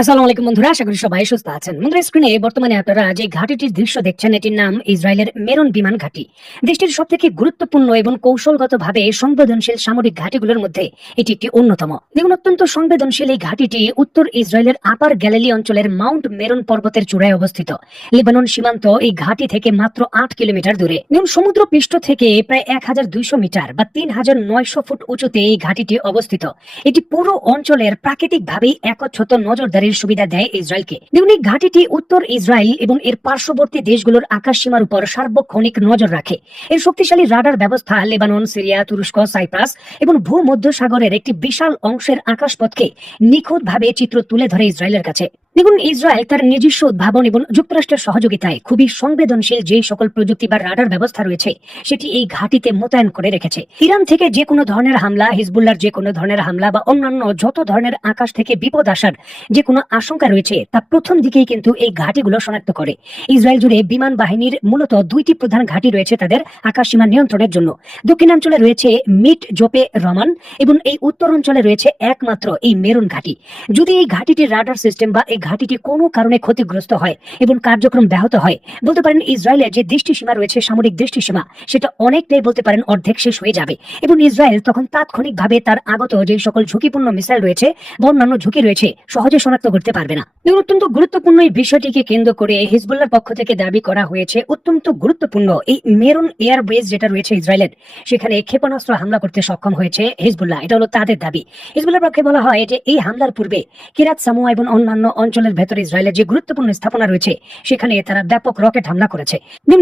আসসালামু আলাইকুম বন্ধুরা, আশা করি সবাই সুস্থ আছেন। বন্ধুরা, স্ক্রিনে বর্তমানে আপনারা যে ঘাঁটিটির দৃশ্য দেখছেন, এটির নাম ইসরায়েলের মেরন বিমান ঘাঁটি। দেশটির সবথেকে গুরুত্বপূর্ণ এবং কৌশলগতভাবে সংবেদনশীল সামরিক ঘাঁটিগুলোর মধ্যে এটি একটি অন্যতম। দেখুন, অত্যন্ত সংবেদনশীল এই ঘাঁটিটি উত্তর ইসরায়েলের আপার গ্যালিলি অঞ্চলের মাউন্ট মেরন পর্বতের চূড়ায় অবস্থিত। লেবানন সীমান্ত এই ঘাঁটি থেকে মাত্র 8 কিলোমিটার দূরে। দেখুন, সমুদ্র পৃষ্ঠ থেকে প্রায় 1200 মিটার বা 3900 ফুট উঁচুতে এই ঘাঁটিটি অবস্থিত। এটি পুরো অঞ্চলের প্রাকৃতিকভাবেই একচ্ছত্র নজরদারির সুবিধা দেয় ইসরায়েলকে। দেখুন, এই ঘাঁটিটি উত্তর ইসরায়েল এবং এর পার্শ্ববর্তী দেশগুলোর আকাশ সীমার উপর সার্বক্ষণিক নজর রাখে। এর শক্তিশালী রাডার ব্যবস্থা লেবানন, সিরিয়া, তুরস্ক, সাইপ্রাস এবং ভূমধ্যসাগরের একটি বিশাল অংশের আকাশপথকে নিখুঁতভাবে চিত্র তুলে ধরে ইসরায়েলের কাছে। দেখুন, ইসরায়েল তার নিজস্ব উদ্ভাবন এবং যুক্তরাষ্ট্রের সহযোগিতায় খুবই সংবেদনশীল যে সকল প্রযুক্তি বা রাডার ব্যবস্থা রয়েছে সেটি এই ঘাঁটিতে মোতায়েন করে রেখেছে। ইরান থেকে যে কোনো ধরনের হামলা, হিজবুল্লাহর যে কোনো ধরনের হামলা বা অন্যান্য যত ধরনের আকাশ থেকে বিপদ আসার যে কোনো আশঙ্কা রয়েছে তা প্রথম দিকেই কিন্তু এই ঘাঁটিগুলো শনাক্ত করে। ইসরায়েল জুড়ে বিমান বাহিনীর মূলত দুইটি প্রধান ঘাঁটি রয়েছে তাদের আকাশ সীমা নিয়ন্ত্রণের জন্য। দক্ষিণাঞ্চলে রয়েছে মিট জোপে রমান এবং এই উত্তরাঞ্চলে রয়েছে একমাত্র এই মেরুন ঘাঁটি। যদি এই ঘাঁটিটির রাডার সিস্টেম বা এই ঘাঁটিটি কোনো কারণে ক্ষতিগ্রস্ত হয় এবং কার্যক্রম ব্যাহত হয়, বলতে পারেন ইসরায়েলের যে দৃষ্টিসীমা রয়েছে, সামরিক দৃষ্টিসীমা, সেটা অনেকটাই বলতে পারেন অর্ধেক শেষ হয়ে যাবে এবং ইসরায়েল তখন তাৎক্ষণিকভাবে তার আগত যে সকল ঝুঁকিপূর্ণ মিসাইল রয়েছে বা অন্যান্য ঝুঁকি রয়েছে সহজে শনাক্ত করতে পারবে না। অত্যন্ত গুরুত্বপূর্ণ এই বিষয়টিকে কেন্দ্র করে হিজবুল্লাহর পক্ষ থেকে দাবি করা হয়েছে অত্যন্ত গুরুত্বপূর্ণ এই মেরুন এয়ার বেস যেটা রয়েছে ইসরায়েলের, সেখানে ক্ষেপণাস্ত্র হামলা করতে সক্ষম হয়েছে হিজবুল্লাহ। এটা হলো তাদের দাবি। হিজবুল্লাহর পক্ষে বলা হয় যে এই হামলার পূর্বে কিরাত সামুয়া এবং অন্যান্য অঞ্চলের ভেতরে ইসরায়েলের যে গুরুত্বপূর্ণ স্থাপনা রয়েছে সেখানে তারা ব্যাপক রকেট হামলা করেছে।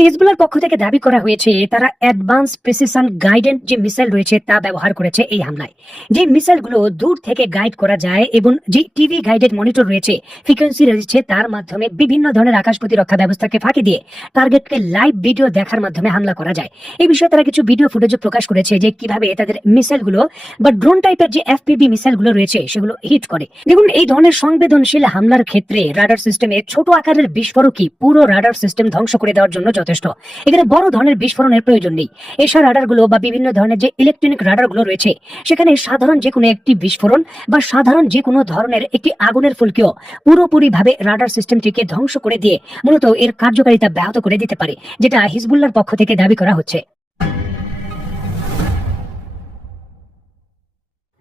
হিজবুল্লাহর পক্ষ থেকে দাবি করা হয়েছে তারা অ্যাডভান্স প্রিসিশন গাইডেন্স যে মিসাইল রয়েছে তা ব্যবহার করেছে এই হামলায়। যে মিসাইলগুলো দূর থেকে গাইড করা যায় এবং যে টিভি গাইডেড মনিটর রয়েছে, ফ্রিকোয়েন্সি রয়েছে, তার মাধ্যমে বিভিন্ন ধরনের আকাশ প্রতিরক্ষা ব্যবস্থাকে ফাঁকি দিয়ে টার্গেটকে লাইভ ভিডিও দেখার মাধ্যমে হামলা করা যায়। এই বিষয়ে তারা কিছু ভিডিও ফুটেজ প্রকাশ করেছে যে কিভাবে তাদের মিসাইলগুলো বা ড্রোন টাইপের যে এফপিভি মিসাইলগুলো রয়েছে সেগুলো হিট করে। দেখুন, এই ধরনের সংবেদনশীল হামলার ক্ষেত্রে রাডার সিস্টেমে ছোট আকারের বিস্ফোরকই পুরো রাডার সিস্টেম ধ্বংস করে দেওয়ার জন্য যথেষ্ট। এখানে বড় ধরনের বিস্ফোরণের প্রয়োজন নেই। এসা রাডারগুলো বা বিভিন্ন ধরনের যে ইলেকট্রনিক রাডারগুলো রয়েছে সেখানে সাধারণ যে কোনো একটি বিস্ফোরণ বা সাধারণ যে কোনো ধরনের একটি আগুনের ফুলকিও পুরোপুরিভাবে রাডার সিস্টেমটিকে ধ্বংস করে দিয়ে মূলত এর কার্যকারিতা ব্যাহত করে দিতে পারে, যেটা হিজবুল্লাহর পক্ষ থেকে দাবি করা হচ্ছে।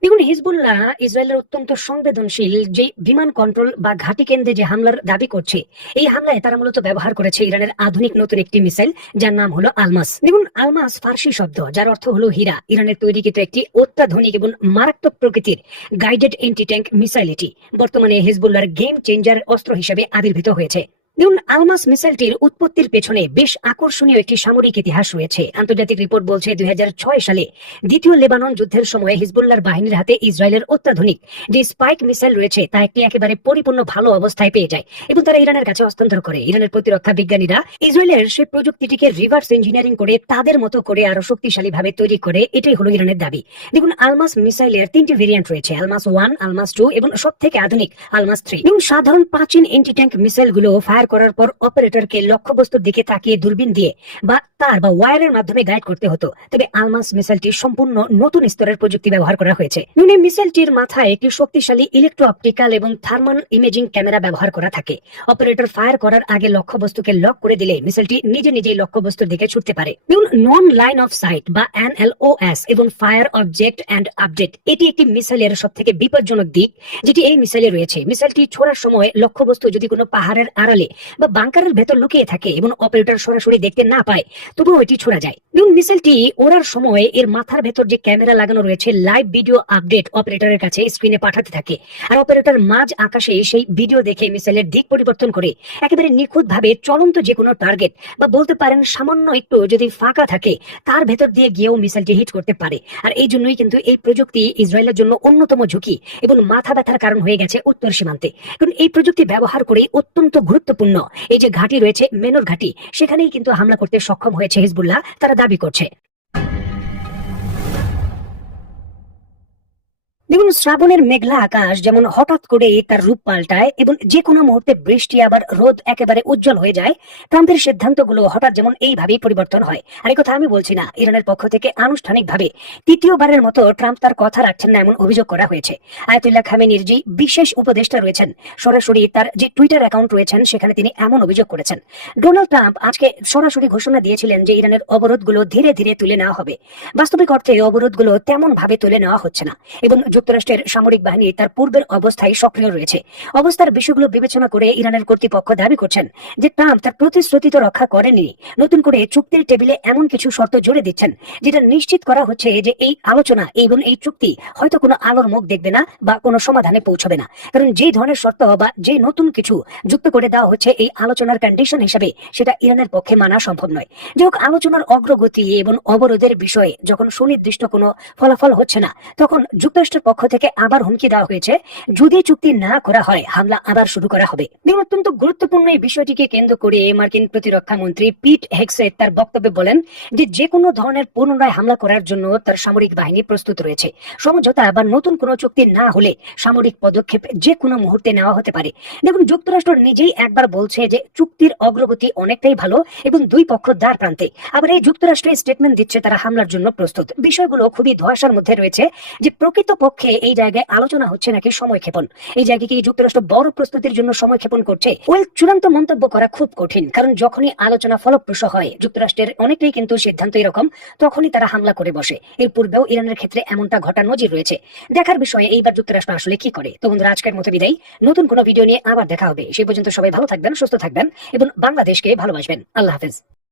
দেখুন, হিজবুল্লাহ ইসরায়েলের অত্যন্ত সংবেদনশীল যে বিমান কন্ট্রোল বা ঘাঁটি কেন্দ্রে যে হামলার দাবি করছে, এই হামলায় তারা মূলত ব্যবহার করেছে ইরানের আধুনিক নতুন একটি মিসাইল যার নাম হলো আলমাস। দেখুন, আলমাস ফার্সি শব্দ যার অর্থ হলো হীরা। ইরানের তৈরিকৃত একটি অত্যাধুনিক এবং মারাত্মক প্রকৃতির গাইডেড এন্টি ট্যাঙ্ক মিসাইল এটি বর্তমানে হিজবুল্লাহর গেম চেঞ্জার অস্ত্র হিসেবে আবির্ভূত হয়েছে। দেখুন, আলমাস মিসাইলটির উৎপত্তির পেছনে বেশ আকর্ষণীয় একটি সামরিক ইতিহাস রয়েছে। আন্তর্জাতিক রিপোর্ট বলছে 2006 সালে দ্বিতীয় লেবানন যুদ্ধের সময় হিজবুল্লাহর বাহিনীর হাতে ইসরায়েলের অত্যাধুনিক যে স্পাইক মিসাইল রয়েছে তা একটি একেবারে পরিপূর্ণ ভালো অবস্থায় পেয়ে যায় এবং তারা ইরানের কাছে হস্তান্তর করে। ইরানের প্রতিরক্ষা বিজ্ঞানীরা ইসরায়েলের সেই প্রযুক্তিটিকে রিভার্স ইঞ্জিনিয়ারিং করে তাদের মতো করে আরো শক্তিশালী ভাবে তৈরি করে, এটাই হলো ইরানের দাবি। দেখুন, আলমাস মিসাইলের 3টি ভেরিয়েন্ট রয়েছে, আলমাস 1, আলমাস 2 এবং সব থেকে আধুনিক আলমাস 3। এবং সাধারণ প্রাচীন এন্টি ট্যাঙ্ক মিসাইল গুলো ফায়ার করার পর অপারেটরকে লক্ষ্যবস্তুর দিকে তাকিয়ে দূরবীন দিয়ে বা তার বা ওয়্যারের মাধ্যমে গাইড করতে হতো। তবে আলমাস মিসাইলটি সম্পূর্ণ নতুন স্তরের প্রযুক্তি ব্যবহার করা হয়েছে। এই মিসাইলটির মাথায় একটি শক্তিশালী ইলেকট্রো অপটিক্যাল এবং থার্মাল ইমেজিং ক্যামেরা ব্যবহার করা থাকে। অপারেটর ফায়ার করার আগে লক্ষ্যবস্তুকে লক করে দিলে মিসাইলটি নিজে নিজেই লক্ষ্যবস্তুর দিকে ছুটতে পারে। নন লাইন অফ সাইট বা NLOS এবং ফায়ার অবজেক্ট অ্যান্ড আপডেট, এটি একটি মিসাইলের সব থেকে বিপজ্জনক দিক যেটি এই মিসাইলে রয়েছে। মিসাইলটি ছোড়ার সময় লক্ষ্যবস্তু যদি কোনো পাহাড়ের আড়ালে বা বাংকারের ভেতর লুকিয়ে থাকে এবং অপারেটর সরাসরি দেখতে না পায় তবুও এটি ছোড়া যায়। মিসাইলটি ওড়ার সময় এর মাথার ভেতর যে ক্যামেরা লাগানো রয়েছে লাইভ ভিডিও আপডেট অপারেটরের কাছে স্ক্রিনে পাঠাতে থাকে আর অপারেটর মাঝ আকাশে সেই ভিডিও দেখে মিসাইলের দিক পরিবর্তন করে একেবারে নিখুঁত ভাবে চলন্ত যে কোনো টার্গেট বা বলতে পারেন সামান্য একটু যদি ফাঁকা থাকে তার ভেতর দিয়ে গিয়েও মিসাইলটি হিট করতে পারে। আর এই জন্যই কিন্তু এই প্রযুক্তি ইসরায়েলের জন্য অন্যতম ঝুঁকি এবং মাথা ব্যথার কারণ হয়ে গেছে উত্তর সীমান্তে। কারণ এই প্রযুক্তি ব্যবহার করে অত্যন্ত গুরুত্বপূর্ণ এই যে ঘাঁটি রয়েছে মেনর ঘাঁটি, সেখানেই কিন্তু হামলা করতে সক্ষম হয়েছে হিজবুল্লাহ, তারা দাবি করছে। দেখুন, শ্রাবণের মেঘলা আকাশ যেমন হঠাৎ করে তার রূপ পাল্টায় এবং যে কোনো মুহূর্তে বৃষ্টি আবার রোদ একেবারে উজ্জ্বল হয়ে যায়, ট্রাম্পের সিদ্ধান্তগুলো হঠাৎ যেমন এইভাবেই পরিবর্তন হয়। আর এই কথা আমি বলছি না, ইরানের পক্ষ থেকে আনুষ্ঠানিকভাবে তৃতীয়বারের মতো ট্রাম্প তার কথা রাখছেন না এমন অভিযোগ করা হয়েছে। আয়াতুল্লাহ খামেনির যে বিশেষ উপদেষ্টা রয়েছেন, সরাসরি তার যে টুইটার অ্যাকাউন্ট রয়েছেন সেখানে তিনি এমন অভিযোগ করেছেন। ডোনাল্ড ট্রাম্প আজকে সরাসরি ঘোষণা দিয়েছিলেন যে ইরানের অবরোধগুলো ধীরে ধীরে তুলে নেওয়া হবে। বাস্তবিক অর্থে অবরোধগুলো তেমন ভাবে তুলে নেওয়া হচ্ছে না এবং যুক্তরাষ্ট্রের সামরিক বাহিনী তার পূর্বের অবস্থায় সক্রিয় রয়েছে। অবস্থার বিষয়গুলো বিবেচনা করে ইরানের কর্তৃপক্ষ দাবি করছেন যে ট্রাম্প তার প্রতিশ্রুতি তো রক্ষা করেননি, নতুন করে চুক্তির টেবিলে এমন কিছু শর্ত জুড়ে দিচ্ছেন যেটা নিশ্চিত করা হচ্ছে যে এই আলোচনা এবং এই চুক্তি হয়তো কোনো আলোর মুখ দেখবে না বা কোনো সমাধানে পৌঁছবে না। কারণ যে ধরনের শর্ত বা যে নতুন কিছু যুক্ত করে দেওয়া হচ্ছে এই আলোচনার কন্ডিশন হিসেবে, সেটা ইরানের পক্ষে মানা সম্ভব নয়। যে হোক, আলোচনার অগ্রগতি এবং অবরোধের বিষয়ে যখন সুনির্দিষ্ট কোনো ফলাফল হচ্ছে না, তখন যুক্তরাষ্ট্রের পক্ষ থেকে আবার হুমকি দেওয়া হয়েছে যদি চুক্তি না করা হয় হামলা আবার শুরু করা হবে। অত্যন্ত গুরুত্বপূর্ণ এই বিষয়টিকে কেন্দ্র করে মার্কিন প্রতিরক্ষা মন্ত্রী পিট হেগসেট তার বক্তব্যে বলেন যে কোনো ধরনের পুনরায় হামলা করার জন্য তার সামরিক বাহিনী প্রস্তুত রয়েছে। সমঝোতা বা নতুন কোনো চুক্তি না হলে সামরিক পদক্ষেপ যে কোনো মুহূর্তে নেওয়া হতে পারে। দেখুন, যুক্তরাষ্ট্র নিজেই একবার বলছে যে চুক্তির অগ্রগতি অনেকটাই ভালো এবং দুই পক্ষ দ্বার প্রান্তে, আবার এই যুক্তরাষ্ট্রের স্টেটমেন্ট দিচ্ছে তারা হামলার জন্য প্রস্তুত। বিষয়গুলো খুবই ধোঁয়াশার মধ্যে রয়েছে যে প্রকৃত পক্ষে এই জায়গায় আলোচনা হচ্ছে নাকি সময় ক্ষেপণ। এই জায়গায় কি যুক্তরাষ্ট্র বড় প্রস্তুতির জন্য সময় ক্ষেপণ করছে? চূড়ান্ত মন্তব্য করা খুব কঠিন, কারণ যখনই আলোচনা ফলপ্রসূ হয় যুক্তরাষ্ট্রের অনেকটাই কিন্তু সিদ্ধান্ত এরকম, তখনই তারা হামলা করে বসে। এর পূর্বেও ইরানের ক্ষেত্রে এমনটা ঘটা নজির রয়েছে। দেখার বিষয়ে এইবার যুক্তরাষ্ট্র আসলে কি করে। তো বন্ধুরা, আজকের মতো বিদায়। নতুন কোনো ভিডিও নিয়ে আবার দেখা হবে। সেই পর্যন্ত সবাই ভালো থাকবেন, সুস্থ থাকবেন এবং বাংলাদেশকে ভালোবাসবেন। আল্লাহ হাফেজ।